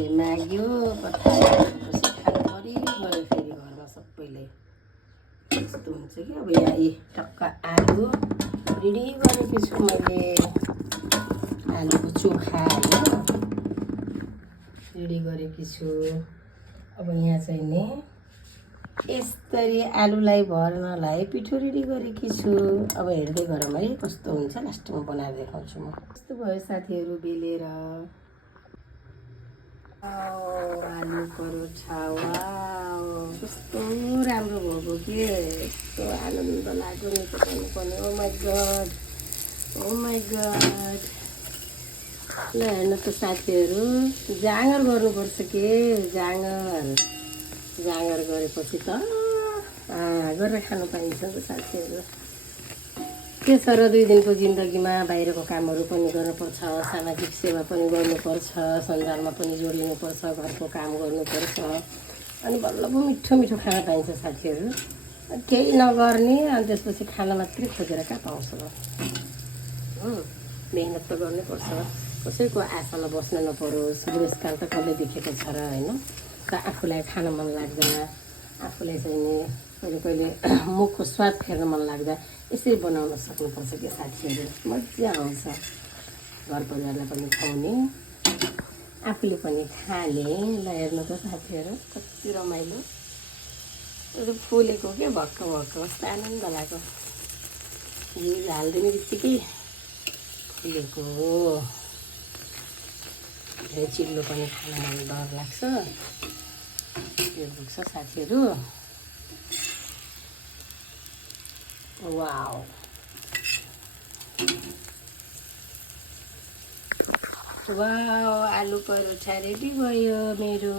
सबैले माग्यो पठाएपछि खानु परिगयो फेरि घरमा सबैले यस्तो हुन्छ कि अब यहाँ यी टक्क आलु रेडी गरेको छु मैले आलुको चोखा होइन रेडी गरेकी छु अब यहाँ चाहिँ नि यसरी आलुलाई भर्नलाई पिठो रेडी गरेकी छु अब हेर्दै गरौँ है कस्तो हुन्छ लास्टमा बनाएर देखाउँछु म कस्तो भयो साथीहरू बेलेर आलु परोठा वाउ कस्तो राम्रो भएको के यस्तो आनन्द लाग्यो नि त भन्नुपर्ने ओ माई गड ल हेर्नु त साथीहरू जाँगर गर्नुपर्छ के जाँगर गरेपछि त गरेर खानु पाइन्छ नि त साथीहरू के छ र 2 दिनको जिन्दगीमा बाहिरको कामहरू पनि गर्नुपर्छ सामाजिक सेवा पनि गर्नुपर्छ सञ्जालमा पनि जोडिनुपर्छ घरको काम गर्नुपर्छ अनि बल्ल पो मिठो मिठो खाना पाइन्छ साथीहरू केही नगर्ने अनि त्यसपछि खाना मात्रै खोजेर कहाँ पाउँछ र मेहनत त गर्नुपर्छ कसैको आशामा बस्न नपरोस् बुढेसकाल त कसले देखेको छ र होइन त आफूलाई खान मन लाग्दा आफूलाई चाहिँ नि कहिले कहिले मुखको स्वाद फेर्न मन लाग्दा यसरी बनाउन सक्नुपर्छ क्या साथीहरू मजा आउँछ घर परिवारलाई पनि खुवाउने आफूले पनि खाने ल हेर्नु त साथीहरू कति रमाइलो फुलेको क्या भक्क कस्तो आनन्द लाग्यो घिउ हालिदिने बित्तिकै फुलेको धेरै चिल्लो पनि खान मन डर लाग्छ यो दुख्छ साथीहरू वाउ वाउ आलु परोठा रेडी भयो मेरो